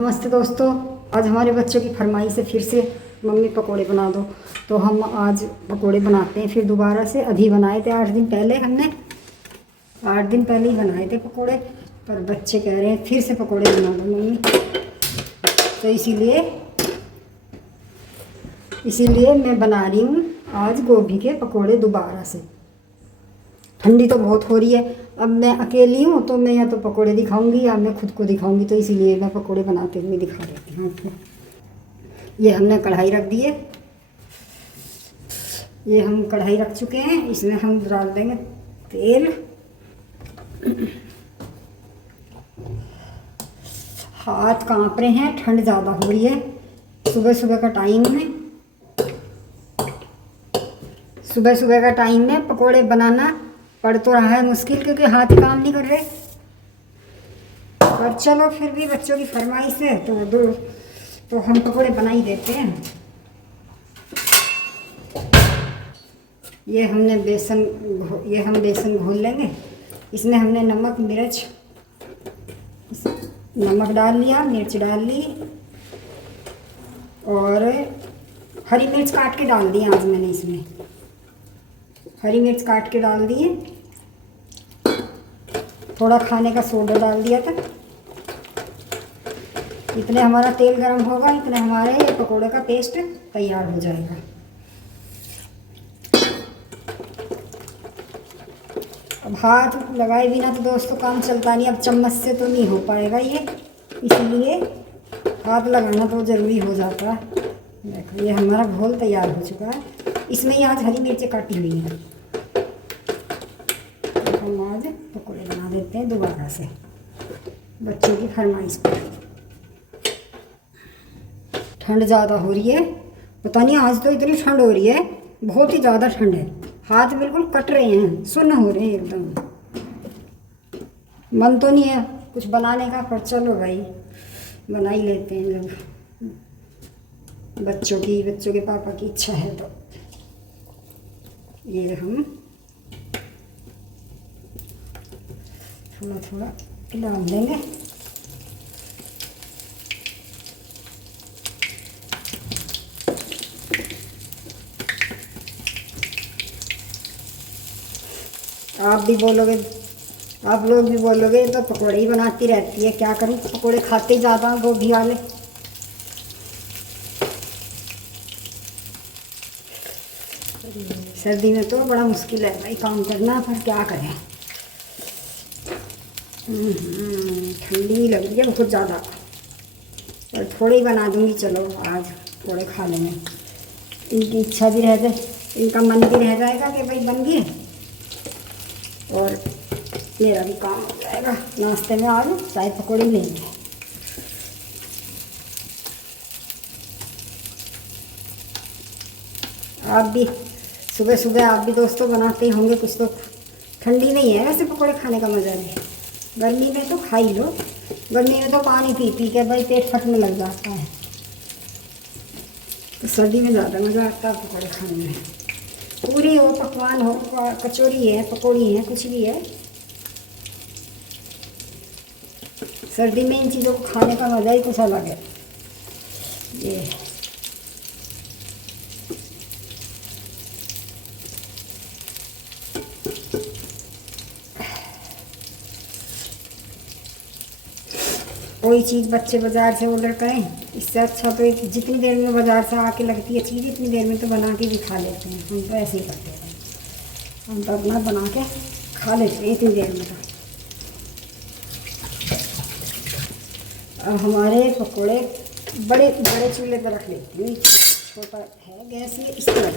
नमस्ते दोस्तों। आज हमारे बच्चों की फरमाइश से फिर से मम्मी पकोड़े बना दो, तो हम आज पकोड़े बनाते हैं फिर दोबारा से। अभी बनाए थे 8 दिन पहले, हमने 8 दिन पहले ही बनाए थे पकोड़े, पर बच्चे कह रहे हैं फिर से पकोड़े बना दो मम्मी, तो इसीलिए मैं बना रही हूँ आज गोभी के पकोड़े दोबारा से। ठंडी तो बहुत हो रही है, अब मैं अकेली हूँ तो मैं या तो पकोड़े दिखाऊंगी या मैं खुद को दिखाऊंगी, तो इसीलिए मैं पकोड़े बनाते हुए दिखा देती हूँ आपको। ये हमने कढ़ाई रख दी है, ये हम कढ़ाई रख चुके हैं, इसमें हम डाल देंगे तेल। हाथ कांप रहे हैं, ठंड ज़्यादा हो रही है। सुबह सुबह का टाइम में पकोड़े बनाना पड़ तो रहा है मुश्किल, क्योंकि हाथ काम नहीं कर रहे, पर चलो फिर भी बच्चों की फरमाइश है तो हम पकोड़े बना ही देते हैं। ये हम बेसन घोल लेंगे। इसमें हमने नमक डाल लिया, मिर्च डाल ली, और हरी मिर्च काट के डाल दी। आज मैंने इसमें हरी मिर्च काट के डाल दिए, थोड़ा खाने का सोडा डाल दिया था। इतने हमारा तेल गरम होगा, इतने हमारे ये पकोड़े का पेस्ट तैयार हो जाएगा। अब हाथ लगाए बिना तो दोस्तों काम चलता नहीं, अब चम्मच से तो नहीं हो पाएगा ये, इसलिए हाथ लगाना तो ज़रूरी हो जाता है। देखो ये हमारा घोल तैयार हो चुका है। इसमें ही आज हरी मिर्चें काटी हुई हैं। हम आज पकोड़े बना देते हैं दोबारा से बच्चों की फरमाइश पर। ठंड ज़्यादा हो रही है, पता नहीं आज तो इतनी ठंड हो रही है, बहुत ही ज़्यादा ठंड है। हाथ बिल्कुल कट रहे हैं, सुन्न हो रहे हैं एकदम। मन तो नहीं है कुछ बनाने का, पर चलो भाई बना ही लेते हैं जब बच्चों के पापा की इच्छा है तो। ये हम थोड़ा डाल देंगे। आप लोग भी बोलोगे तो पकोड़े ही बनाती रहती है, क्या करूं, पकोड़े खाते ही ज़्यादा हूं गोभी वाले। सर्दी में तो बड़ा मुश्किल है भाई काम करना, पर क्या करें। ठंडी लग रही है बहुत ज़्यादा, और थोड़े ही बना दूंगी। चलो आज थोड़े खा लेंगे, इनकी इच्छा भी रह जाए, इनका मन भी रह जाएगा कि भाई बन गए, और मेरा भी काम हो जाएगा। नाश्ते में आज चाय पकौड़े लेंगे। आप भी सुबह आप भी दोस्तों बनाते ही होंगे कुछ तो। ठंडी नहीं है वैसे पकौड़े खाने का मज़ा नहीं, गर्मी में तो खा ही लो। गर्मी में तो पानी पी के भाई पेट फटने लग जाता है, तो सर्दी में ज़्यादा मज़ा आता है पकौड़े खाने में। पूरी हो, पकवान हो, कचौरी है, पकौड़ी है, कुछ भी है, सर्दी में इन चीज़ों को खाने का मज़ा ही कुछ अलग है। ये कोई चीज़ बच्चे बाज़ार से ऑर्डर करें, इससे अच्छा तो जितनी देर में बाज़ार से आके लगती है चीज़, इतनी देर में तो बना के भी खा लेते हैं। हम तो ऐसे ही करते हैं, हम तो अपना बना के खा लेते हैं इतनी देर में तो। अब हमारे पकोड़े बड़े चूल्हे पर रख लेते हैं, छोटा है गैस, ये इस तरह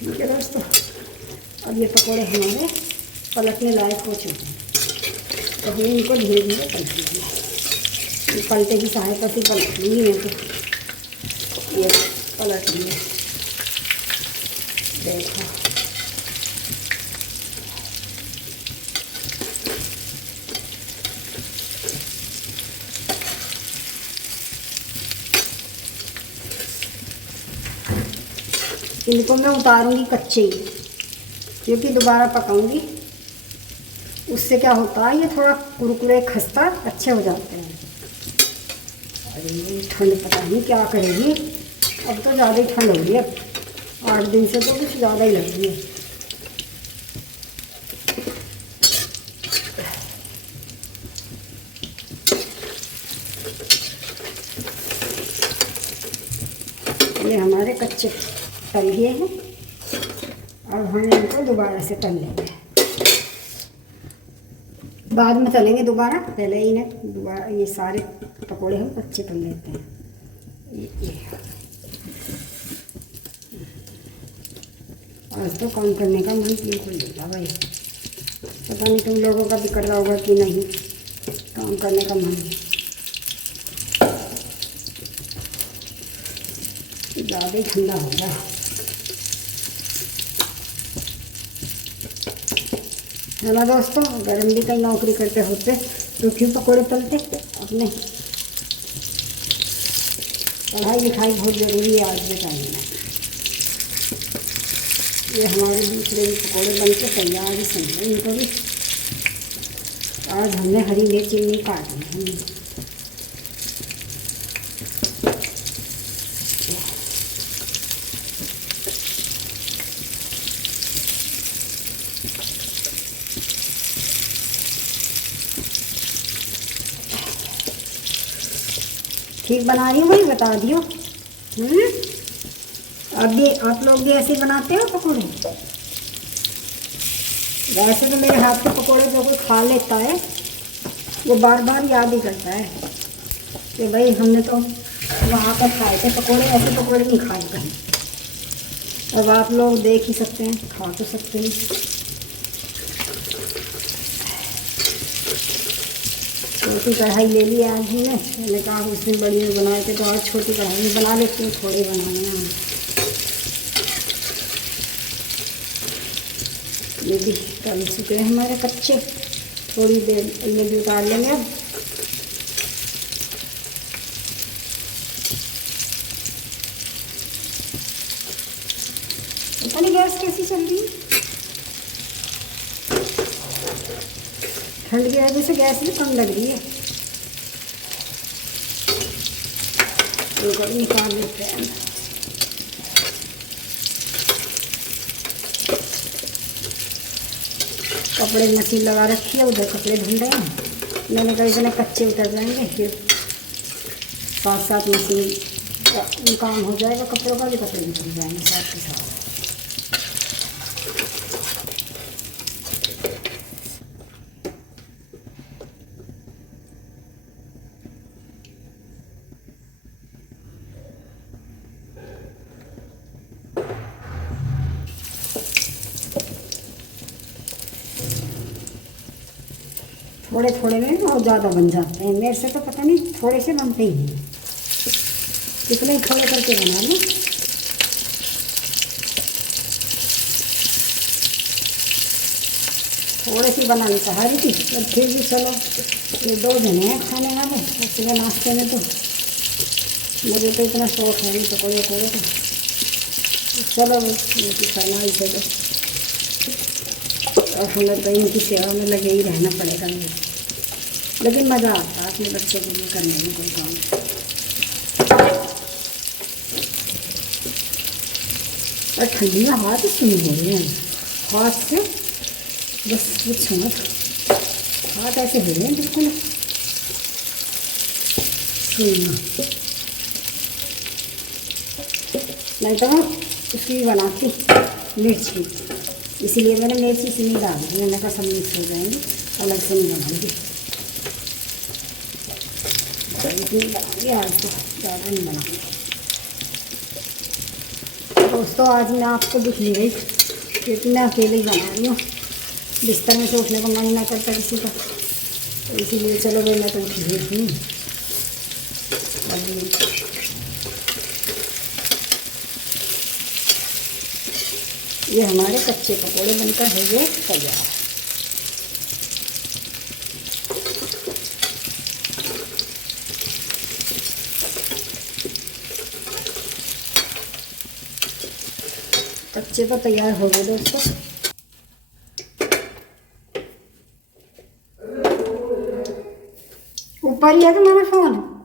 ठीक है दोस्तों। अब ये पकोड़े हमारे पलटने लायक हो चुके हैं, तो हम इनको धीरे धीरे पलट लेंगे। पलटे की सहायता से पलट लेंगे, मैं तो ये पलट लिए। देखो इनको मैं उतारूंगी कच्चे ही, क्योंकि दोबारा पकाऊंगी उससे क्या होता है, ये थोड़ा कुरकुरे खस्ता अच्छे हो जाते हैं। अरे ये ठंड पता नहीं क्या करेगी, अब तो ज़्यादा ही ठंड हो रही है। 8 दिन से तो कुछ ज़्यादा ही लग रही है। ये हमारे कच्चे तल गए हैं, अब हम इनको दोबारा से तल लेंगे। बाद में तलेंगे दोबारा, पहले ही इन्हें दोबारा ये सारे पकोड़े हम कच्चे तल लेते हैं। ये आज तो काम करने का मन बिल्कुल नहीं था भाई। पता नहीं तुम लोगों का भी कर रहा होगा कि नहीं, काम करने का मन ज़्यादा ही ठंडा हो गया। है ना दोस्तों, अगर हम भी कहीं नौकरी करते होते तो क्यों पकौड़े तलते अपने। पढ़ाई लिखाई बहुत ज़रूरी है आज के टाइम में। ये हमारे दूसरे भी पकौड़े बन के तैयार ही समझो इनको भी। आज हमने हरी मिर्च नहीं काटी है। ठीक बना रही हूँ भाई, बता दियो। अब भी आप लोग भी ऐसे बनाते हो पकौड़े? वैसे तो मेरे हाथ के पकौड़े जो कोई खा लेता है वो बार बार याद ही करता है कि भाई हमने तो वहाँ पर खाए थे पकौड़े, ऐसे पकौड़े नहीं खाए कहीं। अब आप लोग देख ही सकते हैं, खा तो सकते हैं। छोटी कढ़ाई ले ली आज ही मैंने कहा उस दिन बड़ी में बनाए थे, तो आज छोटी कढ़ाई में बना लेती हूँ, थोड़े बनाने हैं। ये भी तल चुके हैं हमारे कच्चे, थोड़ी देर इन्हें भी उतार लेंगे अब। पता नहीं गैस कैसी चल रही है, ठंड की वजह से गैस भी कम लग रही है। तो निकाल लेते हैं। कपड़े मशीन लगा रखी है, उधर कपड़े धुल रहे हैं। मैंने कहा इतने कच्चे उतर जाएंगे, फिर साथ साथ मशीन का काम हो जाएगा, कपड़ों का भी कपड़े भी धुल जाएंगे साथ के साथ। थोड़े थोड़े में बहुत ज़्यादा बन जाते हैं, मेरे से तो पता नहीं थोड़े से बनते ही नहीं। कितने थोड़े करके बना लूँ। थोड़े सी बनानी चाह रही थी, पर फिर भी चलो, ये 2 जने हैं खाने वाले सुबह नाश्ते में, तो मुझे तो इतना शौक है नहीं पकौड़े वकौड़े का। चलो इनकी फरमाइश है तो हमें तो इनकी सेवा में लगे ही रहना पड़ेगा। लेकिन मज़ा आता है अपने बच्चों के लिए करने में कोई काम। और ठंडी में हाथ सुन हो रहे हैं, हाथ से बस कुछ मत, हाथ ऐसे हो रहे हैं बिल्कुल सुनना। नहीं तो उसकी बनाती मिर्च की, इसीलिए मैंने मिर्ची से नहीं डाली। मैंने कहा सब मिक्स हो जाएंगे, अलग से नहीं बनाऊंगी। इतनी बनाऊंगी आज तो, ज़्यादा नहीं बनाऊंगी। दोस्तों आज मैं आपको दिख नहीं रही क्योंकि मैं अकेले ही बना रही हूँ। बिस्तर में से उठने का मन ना करता किसी का, तो इसीलिए चलो भाई मैं तो उठी हुई हूँ। ये हमारे कच्चे पकोड़े बनकर हो गए तैयार। कच्चे तो तैयार हो गए दोस्तों। ऊपर ही है तुम्हारा फोन।